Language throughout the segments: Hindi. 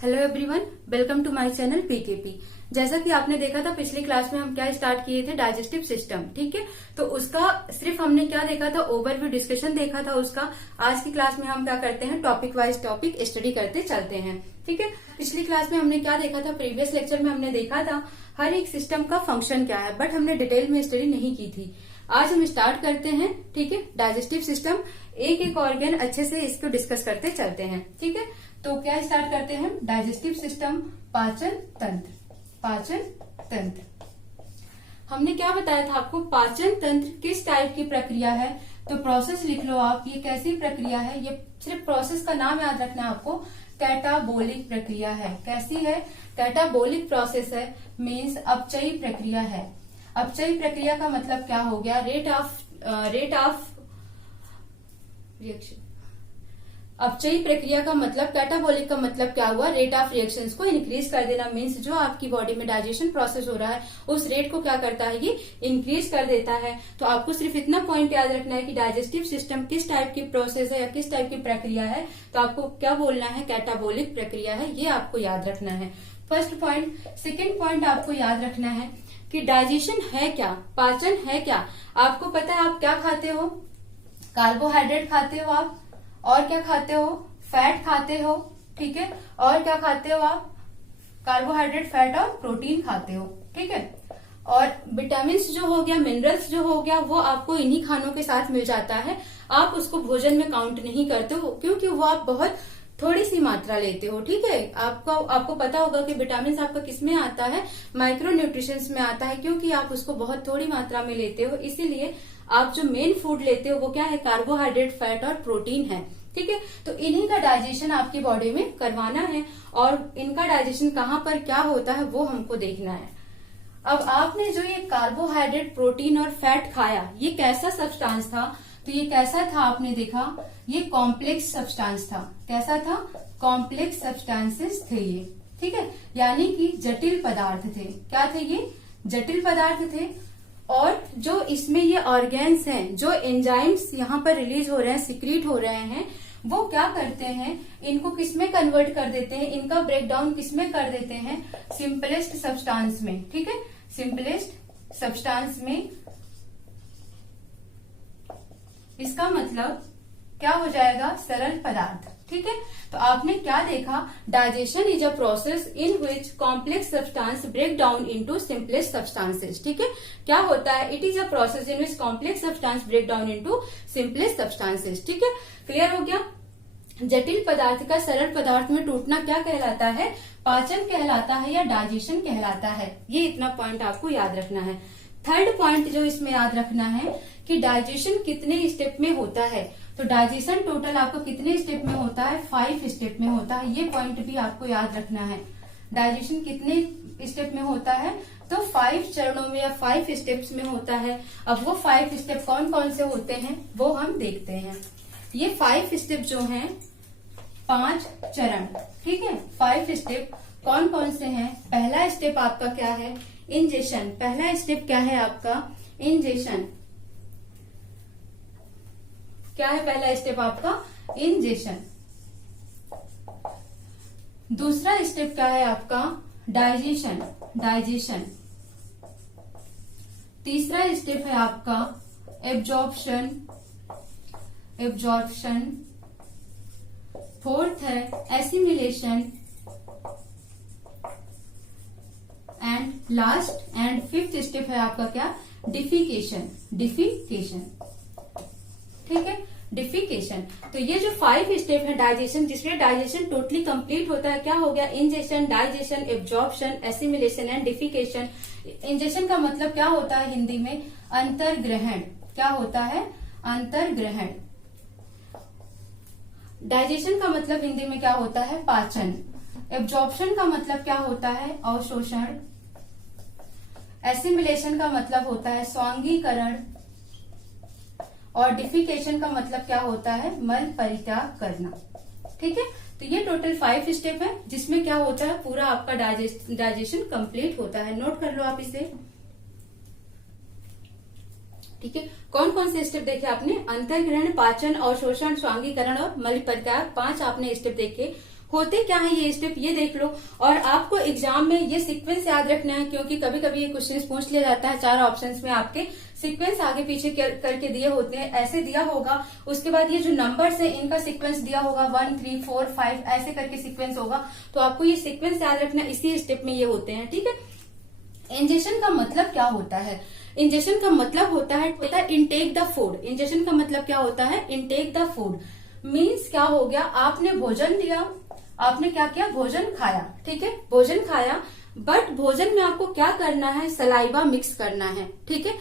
Hello everyone, welcome to my channel PKP. जैसा कि आपने देखा था पिछली क्लास में हम क्या स्टार्ट किए थे, डाइजेस्टिव सिस्टम। ठीक है, तो उसका सिर्फ हमने क्या देखा था, ओवरव्यू डिस्कशन देखा था उसका। आज की क्लास में हम क्या करते हैं, टॉपिक वाइज टॉपिक स्टडी करते चलते हैं। ठीक है, पिछली क्लास में हमने क्या देखा था, प्रीवियस लेक्चर में हमने देखा था हर एक सिस्टम का फंक्शन क्या है, बट हमने डिटेल में स्टडी नहीं की थी। आज हम स्टार्ट करते हैं। ठीक है, डाइजेस्टिव सिस्टम, एक एक ऑर्गन अच्छे से इसको डिस्कस करते चलते हैं। ठीक है, तो क्या स्टार्ट करते हैं, डाइजेस्टिव सिस्टम, पाचन तंत्र। पाचन तंत्र हमने क्या बताया था आपको, पाचन तंत्र किस टाइप की प्रक्रिया है। तो प्रोसेस लिख लो आप, ये कैसी प्रक्रिया है, ये सिर्फ प्रोसेस का नाम याद रखना है आपको। कैटाबोलिक प्रक्रिया है। कैसी है, कैटाबोलिक प्रोसेस है, मीन्स अपचयी प्रक्रिया है। अपचयी प्रक्रिया का मतलब क्या हो गया, रेट ऑफ रिएक्शन। अपचयी प्रक्रिया का मतलब, कैटाबोलिक का मतलब क्या हुआ, रेट ऑफ रिएक्शंस को इंक्रीज कर देना। मीन्स जो आपकी बॉडी में डाइजेशन प्रोसेस हो रहा है उस रेट को क्या करता है, ये इंक्रीज कर देता है। तो आपको सिर्फ इतना पॉइंट याद रखना है कि डाइजेस्टिव सिस्टम किस टाइप की प्रोसेस है या किस टाइप की प्रक्रिया है। तो आपको क्या बोलना है, कैटाबोलिक प्रक्रिया है, ये आपको याद रखना है। First point. सेकेंड पॉइंट आपको याद रखना है कि डाइजेशन है क्या, पाचन है क्या। आपको पता है आप क्या खाते हो, कार्बोहाइड्रेट खाते हो आप, और क्या खाते हो, फैट खाते हो। ठीक है, और क्या खाते हो आप, कार्बोहाइड्रेट, फैट और प्रोटीन खाते हो। ठीक है, और विटामिन जो हो गया, मिनरल्स जो हो गया, वो आपको इन्हीं खानों के साथ मिल जाता है। आप उसको भोजन में काउंट नहीं करते हो क्योंकि वो आप बहुत थोड़ी सी मात्रा लेते हो। ठीक है, आपको पता होगा कि विटामिन आपका किसमें आता है, माइक्रो न्यूट्रिशंस में आता है, क्योंकि आप उसको बहुत थोड़ी मात्रा में लेते हो। इसीलिए आप जो मेन फूड लेते हो वो क्या है, कार्बोहाइड्रेट, फैट और प्रोटीन है। ठीक है, तो इन्हीं का डाइजेशन आपकी बॉडी में करवाना है, और इनका डाइजेशन कहाँ पर क्या होता है वो हमको देखना है। अब आपने जो ये कार्बोहाइड्रेट, प्रोटीन और फैट खाया, ये कैसा सब्सटेंस था, तो ये कैसा था आपने देखा, ये कॉम्प्लेक्स सब्सटेंस था। कैसा था, कॉम्प्लेक्स सब्सटेंसेस थे ये। ठीक है, यानी कि जटिल पदार्थ थे। क्या थे ये, जटिल पदार्थ थे। और जो इसमें ये ऑर्गेन्स हैं, जो एंजाइम्स यहाँ पर रिलीज हो रहे हैं, सिक्रीट हो रहे हैं, वो क्या करते हैं, इनको किसमें कन्वर्ट कर देते हैं, इनका ब्रेकडाउन किसमें कर देते हैं, सिंपलेस्ट सब्सटेंस में। ठीक है, सिंपलेस्ट सब्सटेंस में। इसका मतलब क्या हो जाएगा, सरल पदार्थ। ठीक है, तो आपने क्या देखा, digestion is a process in which complex substance break down into simplest substances. ठीक है, क्या होता है, it is a process in which complex substance break down into simplest substances. ठीक है, क्लियर हो गया। जटिल पदार्थ का सरल पदार्थ में टूटना क्या कहलाता है, पाचन कहलाता है या डाइजेशन कहलाता है। ये इतना पॉइंट आपको याद रखना है। थर्ड पॉइंट जो इसमें याद रखना है कि डाइजेशन कितने स्टेप में होता है। तो डाइजेशन टोटल आपको कितने स्टेप में होता है, 5 स्टेप में होता है। ये पॉइंट भी आपको याद रखना है, डाइजेशन कितने स्टेप में होता है, तो 5 चरणों में या 5 स्टेप्स में होता है। अब वो 5 स्टेप कौन कौन से होते हैं वो हम देखते हैं। ये 5 स्टेप जो हैं, 5 चरण। ठीक है, 5 स्टेप कौन कौन से हैं। पहला स्टेप आपका क्या है, इंजेशन। पहला स्टेप क्या है आपका, इंजेशन। क्या है पहला स्टेप आपका, इंजेशन। दूसरा स्टेप क्या है आपका, डाइजेशन। डाइजेशन। तीसरा स्टेप है आपका एब्जॉर्प्शन। एब्जॉर्प्शन। फोर्थ है assimilation. And last and fifth step है आपका क्या, डिफिकेशन। डिफिकेशन। ठीक है, डिफिकेशन। तो ये जो 5 स्टेप है डाइजेशन, जिसमें डाइजेशन टोटली कंप्लीट होता है, क्या हो गया, ingestion, digestion, absorption, assimilation and defecation. Ingestion का मतलब क्या होता है हिंदी में, अंतर्ग्रहण। क्या होता है, अंतर्ग्रहण। डाइजेशन का मतलब हिंदी में क्या होता है, पाचन। एब्जॉर्प्शन का मतलब क्या होता है, अवशोषण। एसिमिलेशन का मतलब होता है स्वांगीकरण, और डिफिकेशन का मतलब क्या होता है, मल परित्याग करना। ठीक है, तो ये टोटल 5 स्टेप है, जिसमें क्या होता है, पूरा आपका डाइजेशन कंप्लीट होता है। नोट कर लो आप इसे। ठीक है, कौन कौन से स्टेप देखे आपने, अंतर्ग्रहण, पाचन, अवशोषण, स्वांगीकरण और मल परित्याग, 5 आपने स्टेप देखे। होते क्या है ये स्टेप, ये देख लो। और आपको एग्जाम में ये सीक्वेंस याद रखना है, क्योंकि कभी कभी ये क्वेश्चन पूछ लिया जाता है, 4 ऑप्शंस में आपके सीक्वेंस आगे पीछे करके दिए होते हैं, ऐसे दिया होगा। उसके बाद ये जो नंबर्स है इनका सीक्वेंस दिया होगा, 1 3 4 5 ऐसे करके सीक्वेंस होगा। तो आपको ये सीक्वेंस याद रखना, इसी स्टेप में ये होते हैं, ठीक है। इंजेक्शन का मतलब क्या होता है? इंजेक्शन का मतलब होता है इनटेक द फूड। इंजेक्शन का मतलब क्या होता है? Intake the food. मीन्स क्या हो गया, आपने भोजन लिया, आपने क्या किया, भोजन खाया, ठीक है, भोजन खाया, बट भोजन में आपको क्या करना है, सलाइवा मिक्स करना है, ठीक है।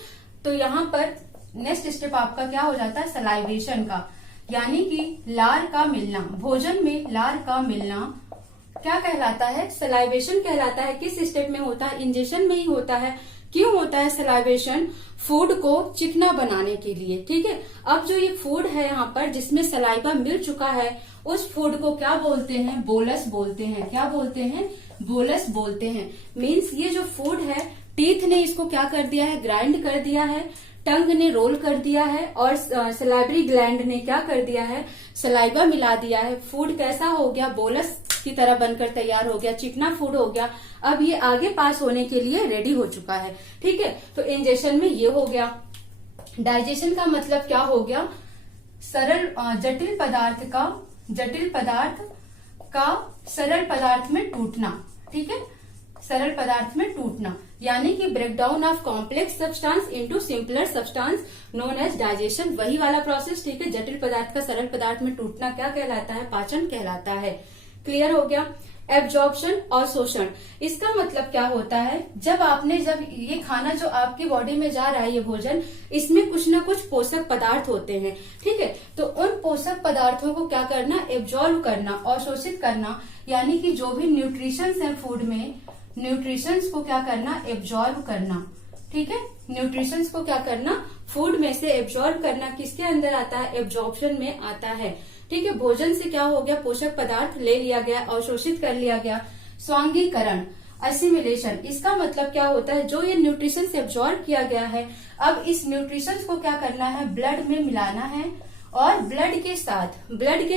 तो यहाँ पर नेक्स्ट स्टेप आपका क्या हो जाता है, सलाइवेशन का, यानी कि लार का मिलना। भोजन में लार का मिलना क्या कहलाता है, सलाइवेशन कहलाता है। किस स्टेप में होता है? इंजेक्शन में ही होता है। क्यों होता है सलाइवेशन? फूड को चिकना बनाने के लिए, ठीक है। अब जो ये फूड है यहाँ पर जिसमें सलाइवा मिल चुका है, उस फूड को क्या बोलते हैं, बोलस बोलते हैं। क्या बोलते हैं? बोलस बोलते हैं। मीन्स ये जो फूड है, टीथ ने इसको क्या कर दिया है, ग्राइंड कर दिया है, टंग ने रोल कर दिया है, और सलाइवरी ग्लैंड ने क्या कर दिया है, सलाइवा मिला दिया है। फूड कैसा हो गया, बोलस की तरह बनकर तैयार हो गया, चिकना फूड हो गया। अब ये आगे पास होने के लिए रेडी हो चुका है, ठीक है। तो इंजेक्शन में ये हो गया। डाइजेशन का मतलब क्या हो गया, जटिल पदार्थ का सरल पदार्थ में टूटना, ठीक है, सरल पदार्थ में टूटना, यानी कि breakdown of complex substance into simpler substance known as digestion. वही वाला प्रोसेस, ठीक है। जटिल पदार्थ का सरल पदार्थ में टूटना क्या कहलाता है, पाचन कहलाता है। क्लियर हो गया। एब्जॉर्प्शन और शोषण, इसका मतलब क्या होता है, जब ये खाना जो आपकी बॉडी में जा रहा है, ये भोजन, इसमें कुछ ना कुछ पोषक पदार्थ होते हैं, ठीक है। तो उन पोषक पदार्थों को क्या करना, एब्जॉर्ब करना और शोषित करना, यानी कि जो भी न्यूट्रिशंस है फूड में, न्यूट्रिशंस को क्या करना, एब्जॉर्ब करना, ठीक है। न्यूट्रिशंस को क्या करना, फूड में से एब्जॉर्ब करना, किसके अंदर आता है, एब्जॉर्प्शन में आता है, ठीक है। भोजन से क्या हो गया, पोषक पदार्थ ले लिया गया और शोषित कर लिया गया। स्वांगीकरण, असिमिलेशन, इसका मतलब क्या होता है, जो ये न्यूट्रिशन से एब्जॉर्ब किया गया है, अब इस न्यूट्रिशन को क्या करना है, ब्लड में मिलाना है, और ब्लड के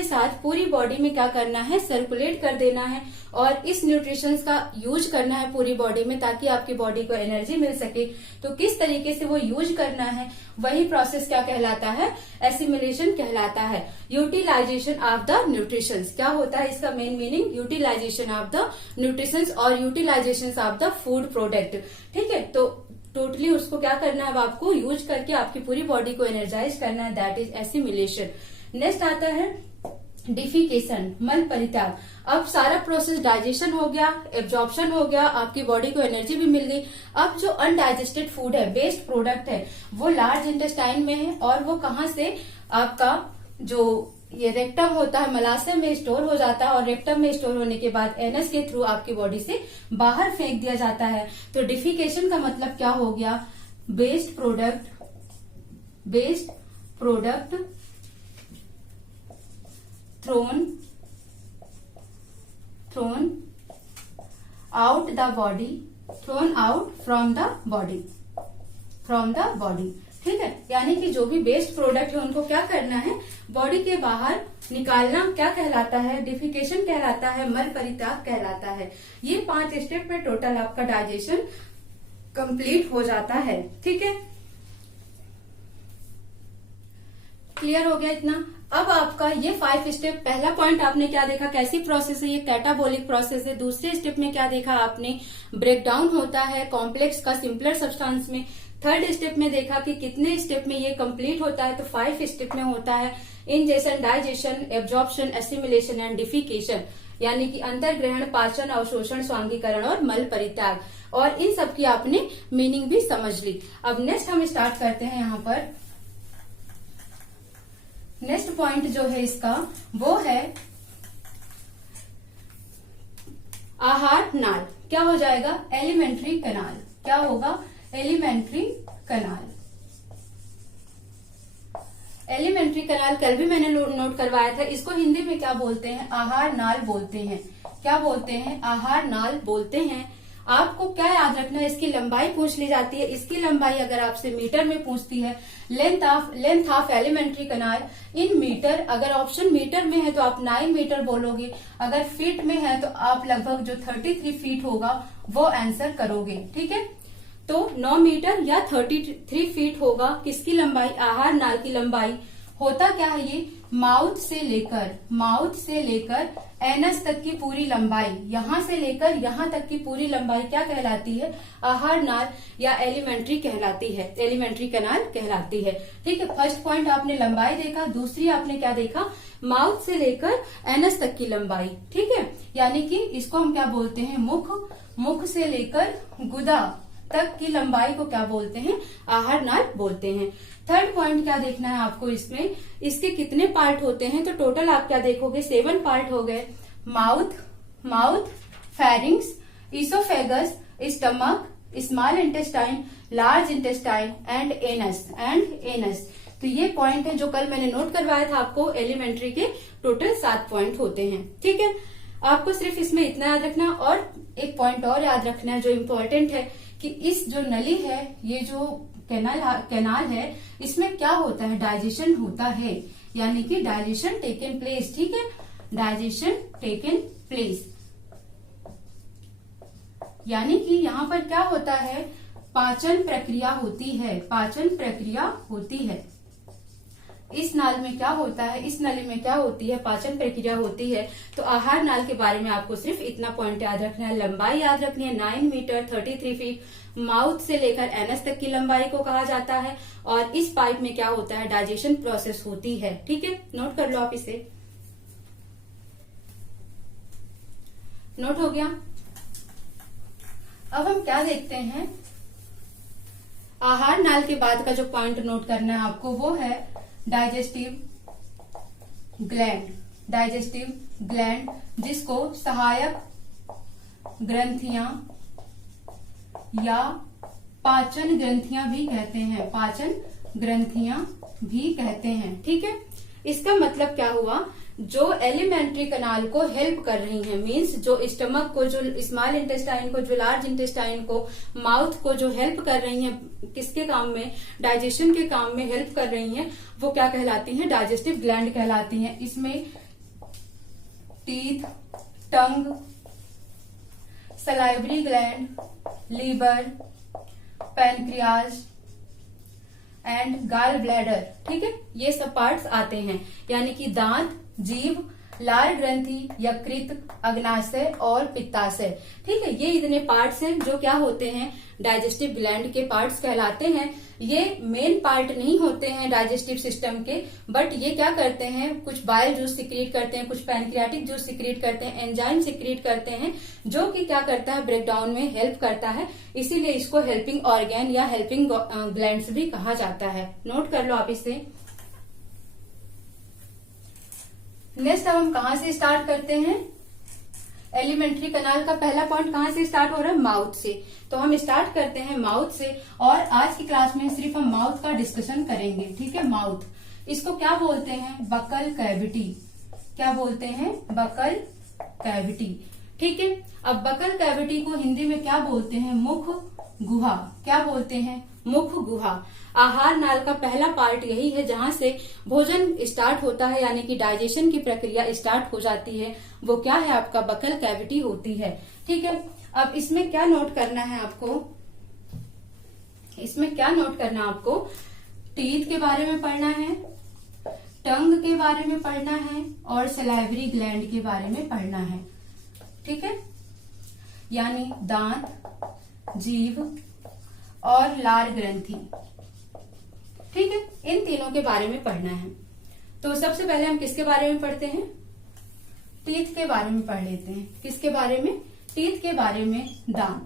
साथ पूरी बॉडी में क्या करना है, सर्कुलेट कर देना है, और इस न्यूट्रिशंस का यूज करना है पूरी बॉडी में, ताकि आपकी बॉडी को एनर्जी मिल सके। तो किस तरीके से वो यूज करना है, वही प्रोसेस क्या कहलाता है, एसिमिलेशन कहलाता है। यूटिलाइजेशन ऑफ द न्यूट्रिशंस, क्या होता है इसका main meaning, utilisation of the nutritions और utilisation of the food product, ठीक है। तो टोटली उसको क्या करना है, आपको यूज करके आपकी पूरी बॉडी को एनर्जाइज करना है, दैट इज एसिमिलेशन। नेक्स्ट आता है डिफिकेशन, मल परित्याग। अब सारा प्रोसेस डाइजेशन हो गया, एब्जॉर्प्शन हो गया, आपकी बॉडी को एनर्जी भी मिल गई। अब जो अनडाइजेस्टेड फूड है, वेस्ट प्रोडक्ट है, वो लार्ज इंटेस्टाइन में है, और वो कहाँ से, आपका जो ये रेक्टम होता है, मलाशय में स्टोर हो जाता है, और रेक्टम में स्टोर होने के बाद एनस के थ्रू आपकी बॉडी से बाहर फेंक दिया जाता है। तो डिफिकेशन का मतलब क्या हो गया, waste product thrown out from the body, ठीक है। यानी कि जो भी वेस्ट प्रोडक्ट है उनको क्या करना है, बॉडी के बाहर निकालना, क्या कहलाता है, डिफिकेशन कहलाता है, मल परित्याग कहलाता है। ये 5 स्टेप में टोटल आपका डाइजेशन कंप्लीट हो जाता है, ठीक है। क्लियर हो गया इतना। अब आपका ये 5 स्टेप, पहला पॉइंट आपने क्या देखा, कैसी प्रोसेस है, ये कैटाबोलिक प्रोसेस है। दूसरे स्टेप में क्या देखा आपने, ब्रेकडाउन होता है कॉम्प्लेक्स का सिंपलर सब्सटेंस में। थर्ड स्टेप में देखा कि कितने स्टेप में ये कंप्लीट होता है, तो 5 स्टेप में होता है। Ingestion, digestion, absorption, assimilation and defecation, यानी कि अंतर्ग्रहण, पाचन, अवशोषण, स्वांगीकरण और मल परित्याग। और इन सब की आपने मीनिंग भी समझ ली। अब नेक्स्ट हम स्टार्ट करते हैं। यहाँ पर नेक्स्ट पॉइंट जो है इसका, वो है आहार नाल। क्या हो जाएगा, एलिमेंट्री कैनाल। क्या होगा, एलिमेंट्री कैनाल। एलिमेंट्री कैनाल कल भी मैंने नोट करवाया था। इसको हिंदी में क्या बोलते हैं, आहार नाल बोलते हैं। क्या बोलते हैं, आहार नाल बोलते हैं। आपको क्या याद रखना है, इसकी लंबाई पूछ ली जाती है। इसकी लंबाई अगर आपसे मीटर में पूछती है, length of alimentary canal in metre, अगर ऑप्शन मीटर में है तो आप 9 मीटर बोलोगे, अगर फीट में है तो आप लगभग जो 33 फीट होगा वो आंसर करोगे। ठीक है, तो 9 मीटर या 33 फीट होगा किसकी लंबाई, आहार नाल की लंबाई। होता क्या है, ये माउथ से लेकर एनस तक की पूरी लंबाई, यहां से लेकर यहां तक की पूरी लंबाई क्या कहलाती है, आहार नाल या एलिमेंट्री कहलाती है, एलिमेंट्री कैनाल कहलाती है। ठीक है, फर्स्ट पॉइंट आपने लंबाई देखा, दूसरी आपने क्या देखा, माउथ से लेकर एनस तक की लंबाई। ठीक है, यानी कि इसको हम क्या बोलते हैं, मुख से लेकर गुदा तक की लंबाई को क्या बोलते हैं, आहार नाल बोलते हैं। थर्ड पॉइंट क्या देखना है आपको, इसमें इसके कितने पार्ट होते हैं, तो टोटल आप क्या देखोगे, 7 पार्ट हो गए। Mouth, pharynx, oesophagus, stomach, small intestine, large intestine and anus. तो ये पॉइंट है जो कल मैंने नोट करवाया था आपको, एलिमेंट्री के टोटल 7 पॉइंट होते हैं। ठीक है, आपको सिर्फ इसमें इतना याद रखना, और एक पॉइंट और याद रखना है जो इम्पोर्टेंट है, कि इस जो नली है, ये जो कैनाल है, इसमें क्या होता है, डाइजेशन होता है, यानी कि डाइजेशन टेकन प्लेस। ठीक है, डाइजेशन टेकन प्लेस, यानी कि यहाँ पर क्या होता है, पाचन प्रक्रिया होती है, पाचन प्रक्रिया होती है। इस नाल में क्या होता है, इस नली में क्या होती है, पाचन प्रक्रिया होती है। तो आहार नाल के बारे में आपको सिर्फ इतना पॉइंट याद रखना है, लंबाई याद रखनी है 9 मीटर 33 फीट, माउथ से लेकर एनस तक की लंबाई को कहा जाता है, और इस पाइप में क्या होता है, डाइजेशन प्रोसेस होती है। ठीक है, नोट कर लो आप इसे, नोट हो गया। अब हम क्या देखते हैं, आहार नाल के बाद का जो पॉइंट नोट करना है आपको वो है डाइजेस्टिव ग्लैंड, जिसको सहायक ग्रंथियां या पाचन ग्रंथियां भी कहते हैं, पाचन ग्रंथियां भी कहते हैं। ठीक है, इसका मतलब क्या हुआ, जो एलिमेंट्री कैनाल को हेल्प कर रही हैं, मींस जो स्टमक को, जो स्मॉल इंटेस्टाइन को, जो लार्ज इंटेस्टाइन को, माउथ को जो हेल्प कर रही हैं, किसके काम में, डाइजेशन के काम में हेल्प कर रही हैं, वो क्या कहलाती हैं, डाइजेस्टिव ग्लैंड कहलाती हैं। इसमें teeth, tongue, salivary gland, liver, pancreas and gall bladder. ठीक है, ये सब पार्ट्स आते हैं, यानी कि दांत, जीभ, लार ग्रंथि, यकृत, अग्नाशय और पित्ताशय। ठीक है, ये इतने पार्ट्स हैं जो क्या होते हैं, डाइजेस्टिव ग्लैंड के पार्ट्स कहलाते हैं। ये मेन पार्ट नहीं होते हैं डाइजेस्टिव सिस्टम के, बट ये क्या करते हैं, कुछ बाइल जूस सिक्रीट करते हैं, कुछ पैनक्रियाटिक जूस सिक्रीट करते हैं, एंजाइम सिक्रीट करते हैं, जो कि क्या करता है, ब्रेकडाउन में हेल्प करता है। इसीलिए इसको हेल्पिंग ऑर्गेन या हेल्पिंग ग्लैंड्स भी कहा जाता है। नोट कर लो आप इसे। नेक्स्ट अब हम कहां से स्टार्ट करते हैं, एलिमेंट्री कैनाल का पहला पॉइंट कहां से स्टार्ट हो रहा है, माउथ से। तो हम स्टार्ट करते हैं माउथ से, और आज की क्लास में सिर्फ हम माउथ का डिस्कशन करेंगे। ठीक है, माउथ, इसको क्या बोलते हैं, बकल कैविटी। क्या बोलते हैं, बकल कैविटी। ठीक है, अब बकल कैविटी को हिंदी में क्या बोलते हैं, मुख गुहा। क्या बोलते हैं, मुख गुहा। आहार नाल का पहला पार्ट यही है जहां से भोजन स्टार्ट होता है, यानी कि डाइजेशन की प्रक्रिया स्टार्ट हो जाती है, वो क्या है, आपका बकल कैविटी होती है। ठीक है, अब इसमें क्या नोट करना है आपको, इसमें क्या नोट करना है आपको, टीथ के बारे में पढ़ना है, टंग के बारे में पढ़ना है, और सलाइवरी ग्लैंड के बारे में पढ़ना है। ठीक है, यानी दांत, जीभ और लार ग्रंथि। ठीक है, इन तीनों के बारे में पढ़ना है। तो सबसे पहले हम किसके बारे में पढ़ते हैं, टीथ के बारे में पढ़ लेते हैं। किसके बारे में, टीथ के बारे में, दांत।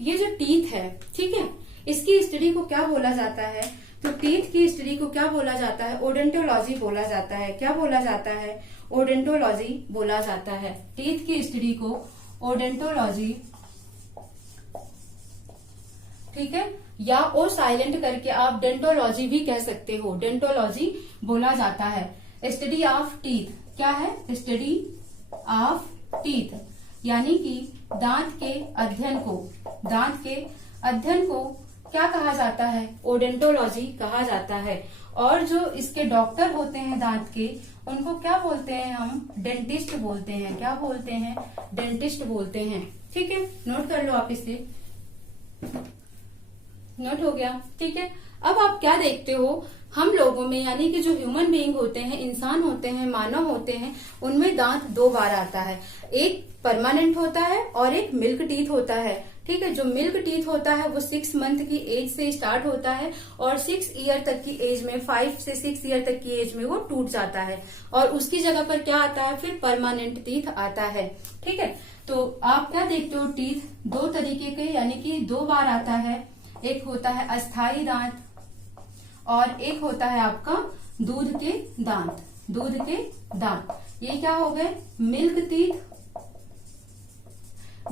ये जो टीथ है, ठीक है, इसकी स्टडी को क्या बोला जाता है, तो टीथ की स्टडी को क्या बोला जाता है, ओडेंटोलॉजी बोला जाता है। क्या बोला जाता है, ओडेंटोलॉजी बोला जाता है। टीथ की स्टडी को ओडेंटोलॉजी, ठीक है, या ओ साइलेंट करके आप डेंटोलॉजी भी कह सकते हो, डेंटोलॉजी बोला जाता है। स्टडी ऑफ टीथ क्या है, स्टडी ऑफ टीथ, यानी कि दांत के अध्ययन को क्या कहा जाता है? ओडेंटोलॉजी कहा जाता है। और जो इसके डॉक्टर होते हैं दांत के, उनको क्या बोलते हैं? हम डेंटिस्ट बोलते हैं। क्या बोलते हैं? डेंटिस्ट बोलते हैं। ठीक है, नोट कर लो आप इसे। नोट हो गया? ठीक है। अब आप क्या देखते हो, हम लोगों में यानी कि जो ह्यूमन बीइंग होते हैं, इंसान होते हैं, मानव होते हैं, उनमें दांत दो बार आता है। एक परमानेंट होता है और एक मिल्क टीथ होता है। ठीक है, जो मिल्क टीथ होता है वो 6 मंथ की एज से स्टार्ट होता है और 6 ईयर तक की एज में, 5 से 6 ईयर तक की एज में वो टूट जाता है और उसकी जगह पर क्या आता है? फिर परमानेंट टीथ आता है। ठीक है, तो आप क्या देखते हो? टीथ दो तरीके के यानी कि दो बार आता है। एक होता है अस्थाई दांत और एक होता है आपका दूध के दांत। ये क्या हो गए? मिल्क टीथ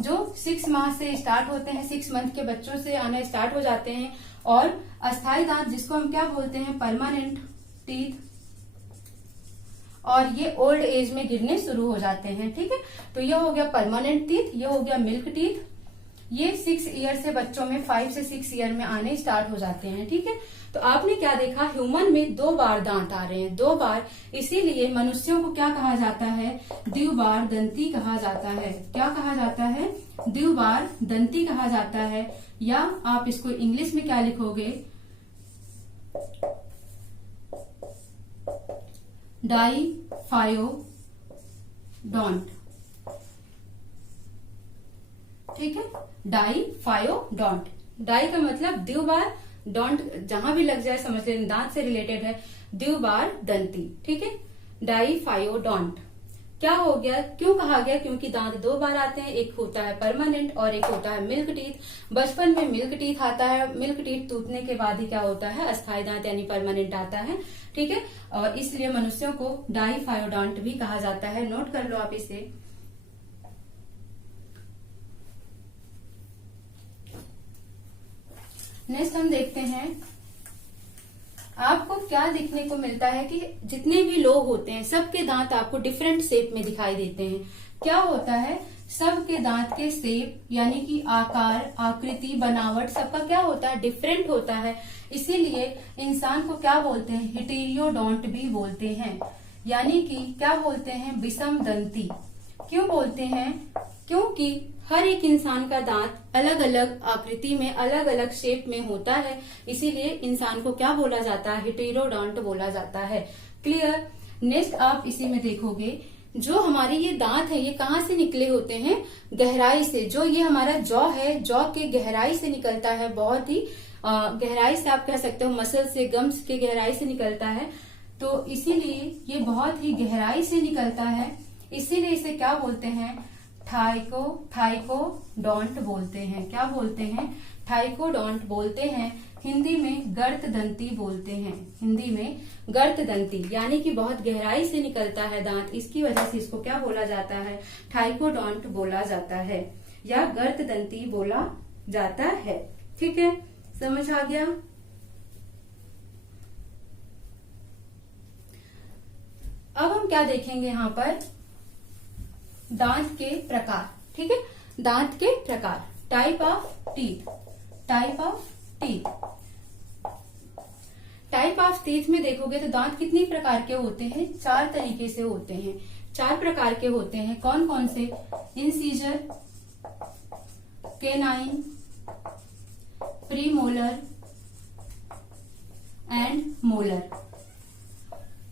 जो 6 माह से स्टार्ट होते हैं, 6 मंथ के बच्चों से आना स्टार्ट हो जाते हैं, और अस्थाई दांत जिसको हम क्या बोलते हैं? परमानेंट टीथ, और ये ओल्ड एज में गिरने शुरू हो जाते हैं। ठीक है, तो ये हो गया परमानेंट टीथ, ये हो गया मिल्क टीथ। ये 6 ईयर से बच्चों में, 5 से 6 ईयर में आने स्टार्ट हो जाते हैं। ठीक है, तो आपने क्या देखा? ह्यूमन में दो बार दांत आ रहे हैं, दो बार। इसीलिए मनुष्यों को क्या कहा जाता है? द्विबार दंती कहा जाता है। क्या कहा जाता है? द्विबार दंती कहा जाता है। या आप इसको इंग्लिश में क्या लिखोगे? डाइफायोडोंट। ठीक है, डाइफायोडोंट। डाई का मतलब द्विबार, डोंट जहां भी लग जाए समझ लेना दांत से रिलेटेड है। द्विबार दंती। ठीक है, डाइफायोडोंट। क्या हो गया? क्यों कहा गया? क्योंकि दांत दो बार आते हैं, एक होता है परमानेंट और एक होता है मिल्क टीथ। बचपन में मिल्क टीथ आता है, मिल्क टीथ टूटने के बाद ही क्या होता है? अस्थाई दांत यानी परमानेंट आता है। ठीक है, और इसलिए मनुष्यों को डाइफायोडोंट भी कहा जाता है। नोट कर लो आप इसे। नेक्स्ट हम देखते हैं, आपको क्या देखने को मिलता है कि जितने भी लोग होते हैं सबके दांत आपको डिफरेंट शेप में दिखाई देते हैं। क्या होता है? सबके दांत के शेप यानी कि आकार, आकृति, बनावट सबका क्या होता है? डिफरेंट होता है। इसीलिए इंसान को क्या बोलते हैं? हेटेरियोडोंट भी बोलते हैं, यानी कि क्या बोलते हैं? विषम दंती। क्यों बोलते हैं? क्योंकि हर एक इंसान का दांत अलग अलग आकृति में, अलग अलग शेप में होता है। इसीलिए इंसान को क्या बोला जाता है? हेटेरोडोंट बोला जाता है। क्लियर? नेक्स्ट आप इसी में देखोगे, जो हमारे ये दांत है ये कहाँ से निकले होते हैं? गहराई से। जो ये हमारा जॉ है, जॉ के गहराई से निकलता है, बहुत ही गहराई से, आप कह सकते हो मसल से, गम्स के गहराई से निकलता है। तो इसीलिए ये बहुत ही गहराई से निकलता है। इसीलिए इसे क्या बोलते हैं? थाइकोडोंट बोलते हैं। क्या बोलते हैं? थाइकोडोंट बोलते हैं। हिंदी में गर्त दंती बोलते हैं। हिंदी में गर्त दंती यानी कि बहुत गहराई से निकलता है दांत, इसकी वजह से इसको क्या बोला जाता है? थाइकोडोंट बोला जाता है या गर्त दंती बोला जाता है। ठीक है, समझ आ गया? अब हम क्या देखेंगे यहाँ पर? दांत के प्रकार। ठीक है, दांत के प्रकार, type of teeth. Type of teeth. Type of teeth में देखोगे तो दांत कितनी प्रकार के होते हैं? 4 तरीके से होते हैं। 4 प्रकार के होते हैं। कौन कौन से? Incisor, canine, premolar and molar.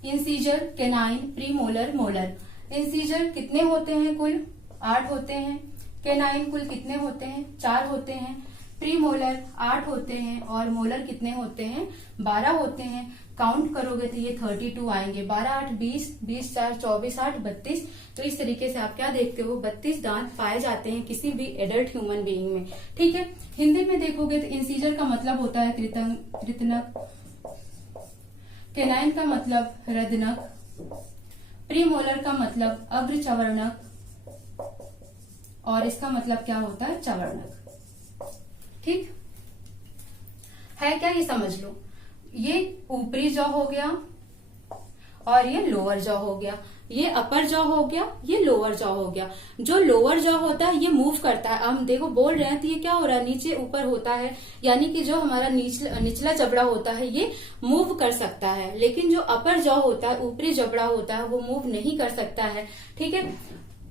Incisor, canine, premolar, molar. Incisor कितने होते हैं? कुल 8 होते हैं। केनाइन कुल कितने होते हैं? 4 होते हैं। प्रीमोलर 8 होते हैं और मोलर कितने होते हैं? 12 होते हैं। काउंट करोगे तो ये 32 आएंगे। 12 8 20, 20 4 24, 8 32। तो इस तरीके से आप क्या देखते हो? 32 दांत पाए जाते हैं किसी भी एडल्ट ह्यूमन बीइंग में। ठीक है, हिंदी में देखोगे तो इंसीजर का मतलब होता है कृतनक, केनाइन का मतलब हृदनक, प्रीमोलर का मतलब अग्रचवर्णक, और इसका मतलब क्या होता है? चवर्णक। ठीक है क्या? ये समझ लो, ये ऊपरी जॉ हो गया और ये लोअर जॉ हो गया, ये अपर जॉ हो गया, ये लोअर जॉ हो गया। जो लोअर जॉ होता है ये मूव करता है। हम देखो बोल रहे हैं तो ये क्या हो रहा है, नीचे ऊपर होता है, यानी कि जो हमारा निचला जबड़ा होता है ये मूव कर सकता है, लेकिन जो अपर जॉ होता है, ऊपरी जबड़ा होता है, वो मूव नहीं कर सकता है। ठीक है,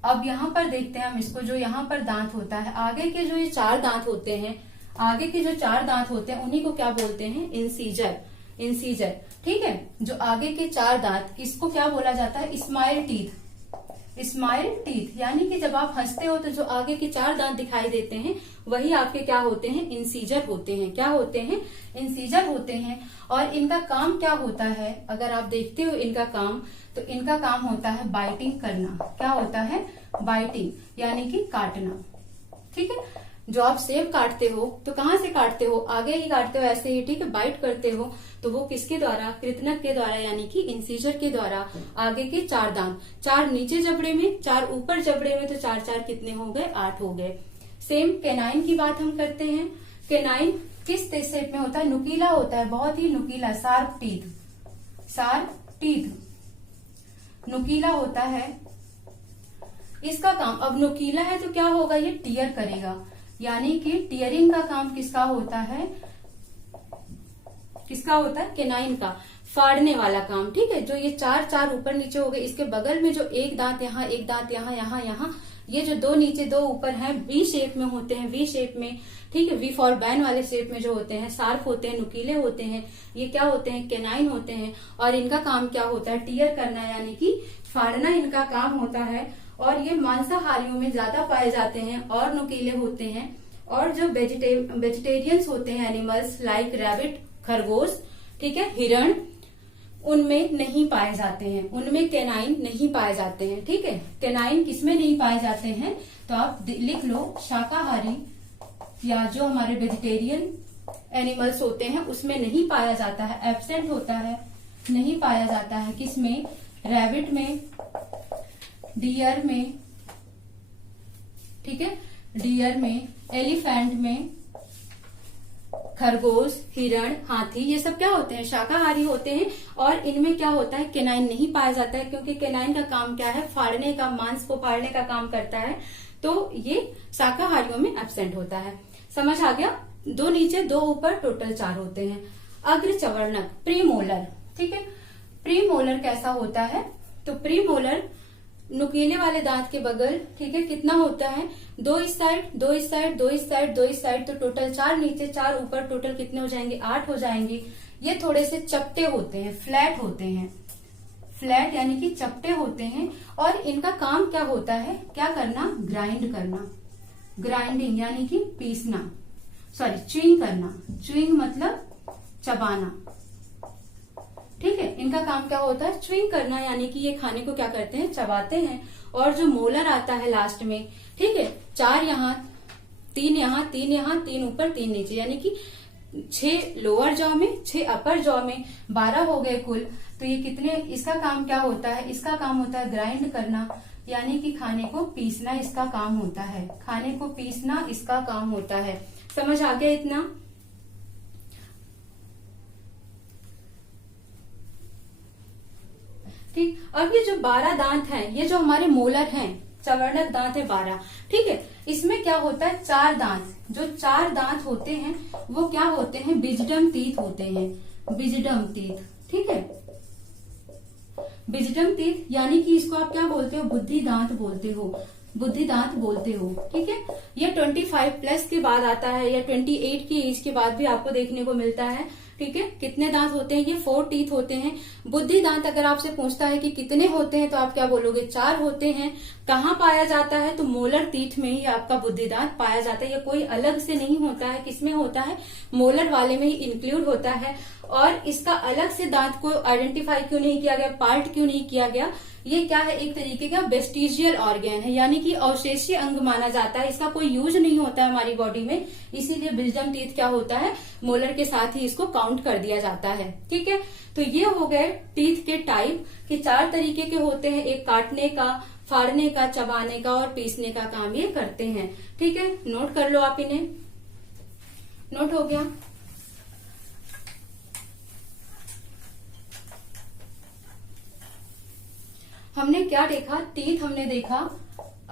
अब यहाँ पर देखते हैं हम इसको, जो यहाँ पर दांत होता है, आगे के जो ये 4 दांत होते हैं, आगे के जो 4 दांत होते हैं उन्हीं को क्या बोलते हैं, इंसीजर। इंसीजर, ठीक है, जो आगे के 4 दांत, इसको क्या बोला जाता है, स्माइल टीथ। स्माइल टीथ यानी कि जब आप हंसते हो तो जो आगे के 4 दांत दिखाई देते हैं वही आपके क्या होते हैं, इंसीजर होते हैं। क्या होते हैं, इंसीजर होते हैं। और इनका काम क्या होता है, अगर आप देखते हो इनका काम, तो इनका काम होता है बाइटिंग करना। क्या होता है, बाइटिंग यानी कि काटना। ठीक है, जो आप सेब काटते हो तो कहाँ से काटते हो, आगे ही काटते हो, ऐसे ही। ठीक है, बाइट करते हो तो वो किसके द्वारा, कृतनक के द्वारा, यानी कि इंसीजर के द्वारा। आगे के 4 दांत, 4 नीचे जबड़े में, 4 ऊपर जबड़े में, तो 4 4 कितने हो गए, 8 हो गए। सेम केनाइन की बात हम करते हैं। केनाइन किस शेप में होता है, नुकीला होता है, बहुत ही नुकीला, शार्प टीथ। शार्प टीथ नुकीला होता है। इसका काम, अब नुकीला है तो क्या होगा, ये टीयर करेगा, यानी कि टीयरिंग का काम किसका होता है, किसका होता है, केनाइन का, फाड़ने वाला काम। ठीक है, जो ये 4 4 ऊपर नीचे हो गए, इसके बगल में जो एक दांत यहाँ, एक दांत यहाँ, यहाँ यहाँ, ये जो 2 नीचे 2 ऊपर हैं, वी शेप में होते हैं, वी शेप में। ठीक है, वी फॉर बैन वाले शेप में जो होते हैं, शार्प होते हैं, नुकीले होते हैं, ये क्या होते हैं, केनाइन होते हैं। और इनका काम क्या होता है, टीयर करना, यानी कि फाड़ना इनका काम होता है। और ये मांसाहारियों में ज्यादा पाए जाते हैं और नुकीले होते हैं। और जो वेजिटेरियंस होते हैं, एनिमल्स लाइक रैबिट, खरगोश, ठीक है, हिरण, उनमें नहीं पाए जाते हैं, उनमें केनाइन नहीं पाए जाते हैं। ठीक है, केनाइन किसमें नहीं पाए जाते हैं, तो आप लिख लो, शाकाहारी या जो हमारे वेजिटेरियन एनिमल्स होते हैं उसमें नहीं पाया जाता है, एब्सेंट होता है, नहीं पाया जाता है। किसमें, रैबिट में, डियर में, ठीक है, डियर में, एलिफेंट में, खरगोश, हिरण, हाथी, ये सब क्या होते हैं, शाकाहारी होते हैं। और इनमें क्या होता है, केनाइन नहीं पाया जाता है, क्योंकि केनाइन का काम क्या है, फाड़ने का, मांस को फाड़ने का काम करता है। तो ये शाकाहारियों में एब्सेंट होता है। समझ आ गया, 2 नीचे 2 ऊपर, टोटल 4 होते हैं। अग्र चवर्णक, प्रीमोलर। ठीक है, प्रीमोलर कैसा होता है, तो प्रीमोलर नुकीले वाले दांत के बगल, ठीक है, कितना होता है, 2 इस साइड, 2 इस साइड, 2 इस साइड, 2 इस साइड, तो टोटल 4 नीचे 4 ऊपर, टोटल कितने हो जाएंगे, 8 हो जाएंगे। ये थोड़े से चपटे होते हैं, फ्लैट होते हैं, फ्लैट यानी कि चपटे होते हैं। और इनका काम क्या होता है, क्या करना, ग्राइंड करना, ग्राइंडिंग यानी कि पीसना, सॉरी च्यूइंग करना, च्यूइंग मतलब चबाना। ठीक है, इनका काम क्या होता है, च्यूइंग करना, यानी कि ये खाने को क्या करते हैं, चबाते हैं। और जो मोलर आता है लास्ट में, ठीक है, 4 यहाँ, 3 यहाँ, 3 यहाँ, 3 ऊपर, 3 नीचे, यानी कि 6 लोअर जॉ में, 6 अपर जॉ में, 12 हो गए कुल। तो ये कितने, इसका काम क्या होता है, इसका काम होता है ग्राइंड करना, यानी कि खाने को पीसना इसका काम होता है, खाने को पीसना इसका काम होता है। समझ आ गया इतना। ठीक, अब ये जो 12 दांत हैं, ये जो हमारे मोलर हैं, चवर्णक दांत है 12। ठीक है, इसमें क्या होता है, 4 दांत, जो 4 दांत होते हैं वो क्या होते हैं, विजडम टीथ होते हैं, विजडम टीथ। ठीक है, विजडम टीथ यानी कि इसको आप क्या बोलते हो, बुद्धि दांत बोलते हो, बुद्धि दांत बोलते हो। ठीक है, ये 25 प्लस के बाद आता है, या 28 की एज के बाद भी आपको देखने को मिलता है। ठीक है, कितने दांत होते हैं, ये 4 टीथ होते हैं। बुद्धि दांत अगर आपसे पूछता है कि कितने होते हैं, तो आप क्या बोलोगे, 4 होते हैं। कहाँ पाया जाता है, तो मोलर टीथ में ही आपका बुद्धि दांत पाया जाता है। ये कोई अलग से नहीं होता है, किसमें होता है, मोलर वाले में ही इंक्लूड होता है। और इसका अलग से दांत को आइडेंटिफाई क्यों नहीं किया गया, पार्ट क्यों नहीं किया गया, ये क्या है, एक तरीके का वेस्टिजियल ऑर्गन है, यानी कि अवशेषीय अंग माना जाता है। इसका कोई यूज नहीं होता है हमारी बॉडी में, इसीलिए विजडम टीथ क्या होता है, मोलर के साथ ही इसको काउंट कर दिया जाता है। ठीक है, तो ये हो गए टीथ के टाइप, कि 4 तरीके के होते हैं, एक काटने का, फाड़ने का, चबाने का और पीसने का काम ये करते हैं। ठीक है, नोट कर लो आप इन्हें, नोट हो गया। हमने क्या देखा, टीथ हमने देखा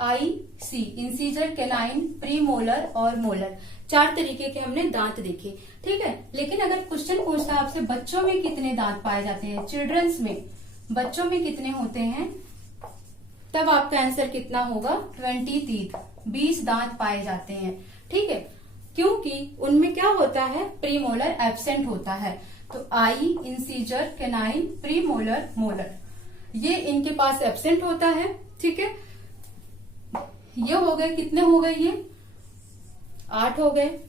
IC, इंसीजर, कैनाइन, प्रीमोलर और मोलर, 4 तरीके के हमने दांत देखे। ठीक है, लेकिन अगर क्वेश्चन पूछता है आपसे बच्चों में कितने दांत पाए जाते हैं, चिल्ड्रंस में बच्चों में कितने होते हैं, तब आपका आंसर कितना होगा, 20 टीथ, 20 दांत पाए जाते हैं। ठीक है, क्योंकि उनमें क्या होता है, प्रीमोलर एब्सेंट होता है। तो आई, इंसीजर, कैनाइन, प्रीमोलर, मोलर, ये इनके पास एब्सेंट होता है। ठीक है, ये हो गए, कितने हो गए, ये 8 हो गए,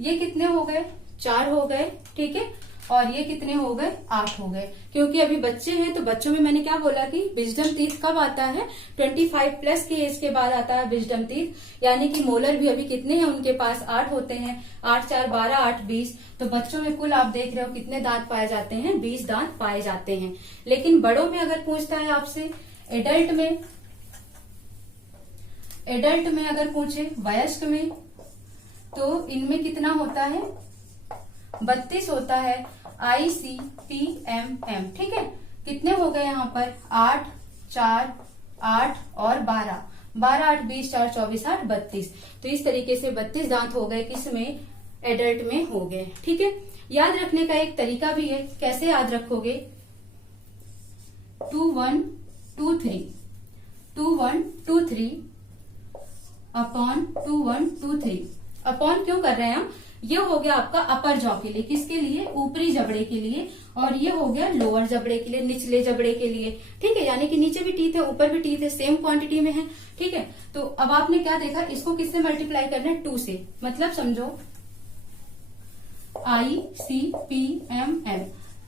ये कितने हो गए, 4 हो गए। ठीक है, और ये कितने हो गए, 8 हो गए। क्योंकि अभी बच्चे हैं तो बच्चों में मैंने क्या बोला कि विजडम टीथ कब आता है, 25 प्लस के एज के बाद आता है विजडम टीथ। यानी कि मोलर भी अभी कितने हैं उनके पास, 8 होते हैं, 8 4 12, 8 20। तो बच्चों में कुल आप देख रहे हो कितने दांत पाए जाते हैं, 20 दांत पाए जाते हैं। लेकिन बड़ों में अगर पूछता है आपसे, एडल्ट में अगर पूछे, वयस्क में, तो इनमें कितना होता है, 32 होता है, ICPMM। ठीक है, कितने हो गए यहाँ पर, 8 4 8 और 12, 12 8 20 4 24 8 32। तो इस तरीके से 32 दांत हो गए, किसमें, एडल्ट में हो गए। ठीक है, याद रखने का एक तरीका भी है, कैसे याद रखोगे, 2 1 2 3 2 1 2 3 अपॉन 2 1 2 3। अपॉन क्यों कर रहे हैं हम, ये हो गया आपका अपर जॉ के लिए, किसके लिए, ऊपरी जबड़े के लिए, और ये हो गया लोअर जबड़े के लिए, निचले जबड़े के लिए। ठीक है, यानी कि नीचे भी टीथ है, ऊपर भी टीथ है, सेम क्वांटिटी में है। ठीक है, तो अब आपने क्या देखा, इसको किससे मल्टीप्लाई करना है, 2 से। मतलब समझो ICPMM,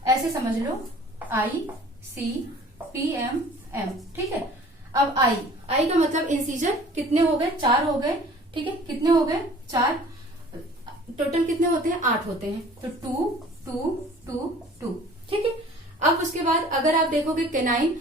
ऐसे समझ लो, ICPMM। ठीक है, अब आई का मतलब इंसीजर, कितने हो गए, 4 हो गए। ठीक है, कितने हो गए, 4, टोटल कितने होते हैं, 8 होते हैं। तो 2 2 2 2। ठीक है, अब उसके बाद अगर आप देखोगे केनाइन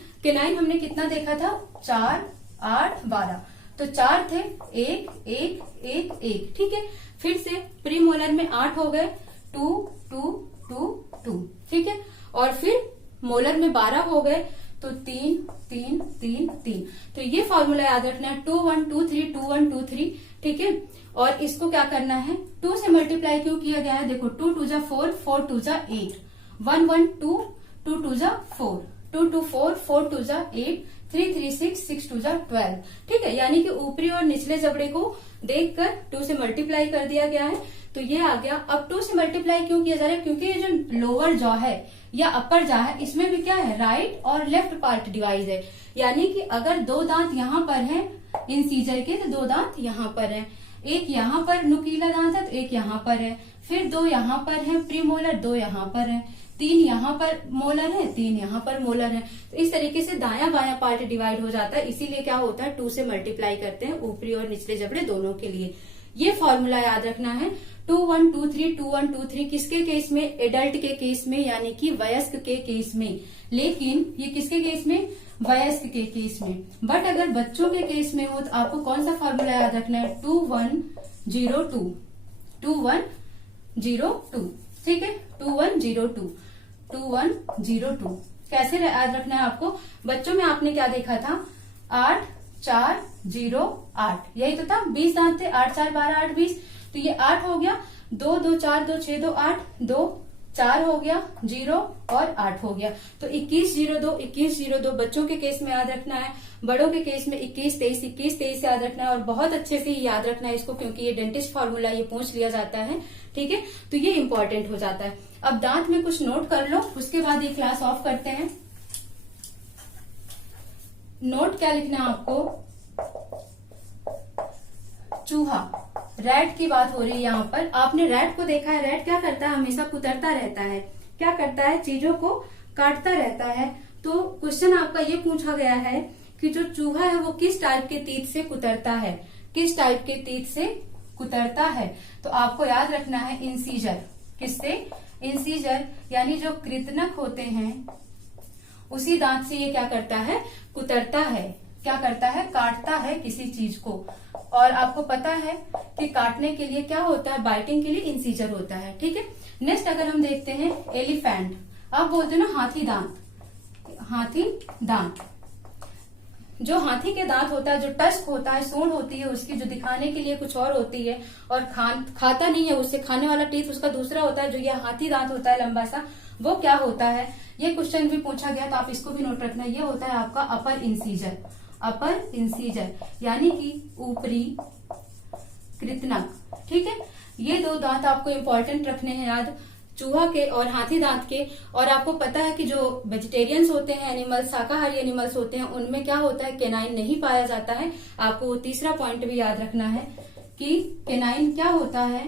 हमने कितना देखा था, 4 8 12। तो 4 थे, 1 1 1 1। ठीक है, फिर से प्रीमोलर में 8 हो गए, 2 2 2 2। ठीक है, और फिर मोलर में 12 हो गए, तो 3 3 3 3। तो ये फॉर्मूला याद रखना है, 2 1 2 3 2 1 2 3। ठीक है, और इसको क्या करना है, 2 से मल्टीप्लाई क्यों किया गया है, देखो 2 2 जा 4 4 2 जा 8, 1 1 2 2 2 जा 4 2 2 4 4 2 जा 8 3 3 6 6 2 जा 12। ठीक है, यानी कि ऊपरी और निचले जबड़े को देखकर 2 से मल्टीप्लाई कर दिया गया है, तो ये आ गया। अब 2 से मल्टीप्लाई क्यों किया जा रहा है, क्योंकि ये जो लोअर जॉ है या अपर जॉ है, इसमें भी क्या है, राइट और लेफ्ट पार्ट डिवाइड है। यानी कि अगर 2 दांत यहाँ पर हैं इंसीजर के, तो 2 दांत यहाँ पर हैं, एक यहाँ पर नुकीला दांत है तो एक यहाँ पर है, फिर 2 यहाँ पर है प्रीमोलर, 2 यहाँ पर है, 3 यहाँ पर मोलर है, 3 यहाँ पर मोलर है। तो इस तरीके से दायां बायां पार्ट डिवाइड हो जाता है। इसीलिए क्या होता है, 2 से मल्टीप्लाई करते हैं ऊपरी और निचले जबड़े दोनों के लिए। ये फॉर्मूला याद रखना है, 2 1 2 3 2 1 2 3 किसके केस में, एडल्ट के केस में, यानी कि वयस्क के केस में। लेकिन ये किसके केस में, वयस्क के केस में। बट अगर बच्चों के केस में हो तो आपको कौन सा फॉर्मूला याद रखना है, 2 1 0 2 2 1 0 2। ठीक है, 2 1 0 2 2 1 0 2। कैसे याद रखना है आपको, बच्चों में आपने क्या देखा था, 8 4 0 8, यही तो था, 20 दांत थे, 8 4 12 8 20। तो ये 8 हो गया, 2 2 4 2 6 2 8, 2 4 हो गया, 0 और 8 हो गया। तो 21 0 2 21 0 2 बच्चों के केस में याद रखना है। बड़ों के केस में 21 23 21 23 याद रखना है, और बहुत अच्छे से याद रखना है इसको, क्योंकि ये डेंटिस्ट फॉर्मूला ये पूछ लिया जाता है। ठीक है, तो ये इंपॉर्टेंट हो जाता है। अब दांत में कुछ नोट कर लो, उसके बाद ये क्लास ऑफ करते हैं। नोट क्या लिखना है आपको, चूहा, रैट की बात हो रही है यहाँ पर। आपने रैट को देखा है, रैट क्या करता है, हमेशा कुतरता रहता है, क्या करता है, चीजों को काटता रहता है। तो क्वेश्चन आपका ये पूछा गया है कि जो चूहा है वो किस टाइप के तीत से कुतरता है, किस टाइप के तीत से कुतरता है। तो आपको याद रखना है इंसीजर, किससे, इंसीजर, यानी जो कृतनक होते हैं उसी दांत से ये क्या करता है, कुतरता है। क्या करता है, काटता है किसी चीज को। और आपको पता है कि काटने के लिए क्या होता है, बाइटिंग के लिए इंसीजर होता है। ठीक है, नेक्स्ट अगर हम देखते हैं एलिफेंट, आप बोलते हो ना हाथी दांत, हाथी दांत। जो हाथी के दांत होता है, जो टस्क होता है, सूंड होती है उसकी, जो दिखाने के लिए कुछ और होती है और खाता नहीं है, उससे खाने वाला टीथ उसका दूसरा होता है, जो ये हाथी दांत होता है लंबा सा, वो क्या होता है? ये क्वेश्चन भी पूछा गया तो आप इसको भी नोट रखना। ये होता है आपका अपर इंसीजर। अपर इंसीजर यानी कि ऊपरी कृतनक। ठीक है, ये दो दांत आपको इंपॉर्टेंट रखने हैं याद, चूहा के और हाथी दांत के। और आपको पता है कि जो वेजिटेरियंस होते हैं एनिमल्स, शाकाहारी एनिमल्स होते हैं, उनमें क्या होता है? केनाइन नहीं पाया जाता है। आपको तीसरा पॉइंट भी याद रखना है कि केनाइन क्या होता है?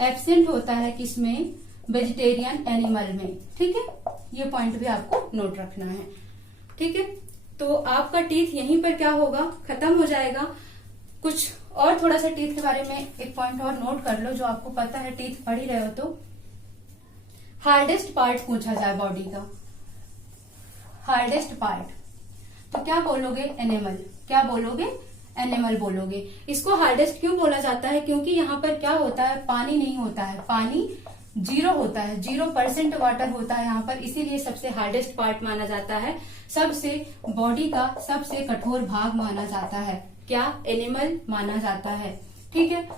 एब्सेंट होता है किसमें? वेजिटेरियन एनिमल में। ठीक है, ये पॉइंट भी आपको नोट रखना है। ठीक है, तो आपका टीथ यहीं पर क्या होगा? खत्म हो जाएगा। कुछ और थोड़ा सा टीथ के बारे में एक पॉइंट और नोट कर लो जो आपको पता है, टीथ पढ़ ही रहे हो तो। हार्डेस्ट पार्ट पूछा जाए बॉडी का, हार्डेस्ट पार्ट, तो क्या बोलोगे? एनिमल। क्या बोलोगे? एनिमल बोलोगे। इसको हार्डेस्ट क्यों बोला जाता है? क्योंकि यहाँ पर क्या होता है? पानी नहीं होता है, पानी 0 होता है, 0% वाटर होता है यहाँ पर, इसीलिए सबसे हार्डेस्ट पार्ट माना जाता है। सबसे बॉडी का सबसे कठोर भाग माना जाता है क्या? एनिमल माना जाता है। ठीक है,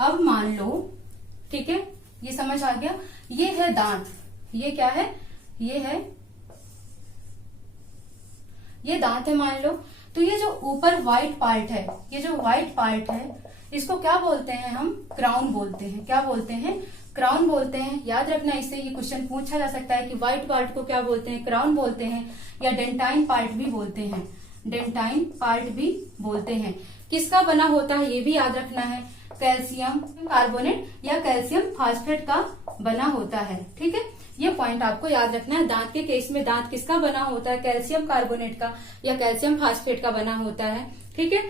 अब मान लो, ठीक है, ये समझ आ गया। ये है दांत, ये क्या है? ये है, ये दांत है मान लो। तो ये जो ऊपर व्हाइट पार्ट है, ये जो व्हाइट पार्ट है, इसको क्या बोलते हैं? हम क्राउन बोलते हैं। क्या बोलते हैं? क्राउन बोलते हैं। याद रखना, इससे ये क्वेश्चन पूछा जा सकता है कि व्हाइट पार्ट को क्या बोलते हैं? क्राउन बोलते हैं, या डेंटाइन पार्ट भी बोलते हैं। डेंटाइन पार्ट भी बोलते हैं। किसका बना होता है ये भी याद रखना है, कैल्शियम कार्बोनेट या कैल्शियम फास्फेट का बना होता है। ठीक है, ये पॉइंट आपको याद रखना है। दांत के केस में दांत किसका बना होता है? कैल्शियम कार्बोनेट का या कैल्शियम फास्फेट का बना होता है। ठीक है,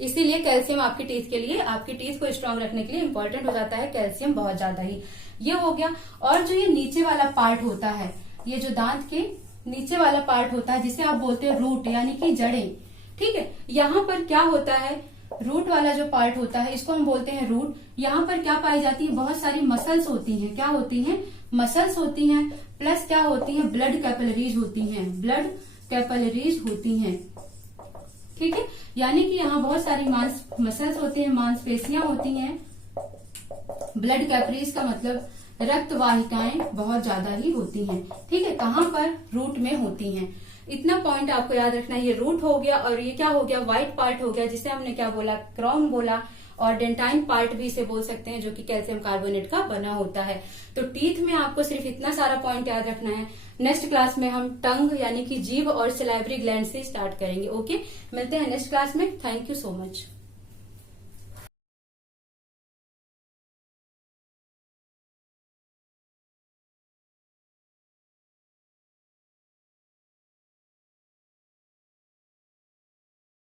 इसीलिए कैल्शियम आपकी टीथ के लिए, आपकी टीथ को स्ट्रांग रखने के लिए इंपॉर्टेंट हो जाता है कैल्शियम बहुत ज्यादा ही। ये हो गया। और जो ये नीचे वाला पार्ट होता है, ये जो दांत के नीचे वाला पार्ट होता है जिसे आप बोलते हो रूट यानी कि जड़ें। ठीक है, यहाँ पर क्या होता है? रूट वाला जो पार्ट होता है इसको हम बोलते हैं रूट। यहाँ पर क्या पाई जाती है? बहुत सारी मसल्स होती हैं। क्या होती हैं? मसल्स होती हैं, प्लस क्या होती हैं? ब्लड कैपिलरीज होती हैं। ब्लड कैपिलरीज होती हैं। ठीक है, यानी कि यहाँ बहुत सारी मसल्स होती हैं, मांसपेशियां होती हैं। ब्लड कैपिलरीज का मतलब रक्त वाहिकाएं बहुत ज्यादा ही होती हैं। ठीक है, कहाँ पर? रूट में होती हैं। इतना पॉइंट आपको याद रखना है। ये रूट हो गया और ये क्या हो गया? व्हाइट पार्ट हो गया, जिसे हमने क्या बोला? क्राउन बोला। और डेंटाइन पार्ट भी इसे बोल सकते हैं, जो कि कैल्शियम कार्बोनेट का बना होता है। तो टीथ में आपको सिर्फ इतना सारा पॉइंट याद रखना है। नेक्स्ट क्लास में हम टंग यानी कि जीभ और सलाइवरी ग्लैंड से स्टार्ट करेंगे। ओके, मिलते हैं नेक्स्ट क्लास में। Thank you so much.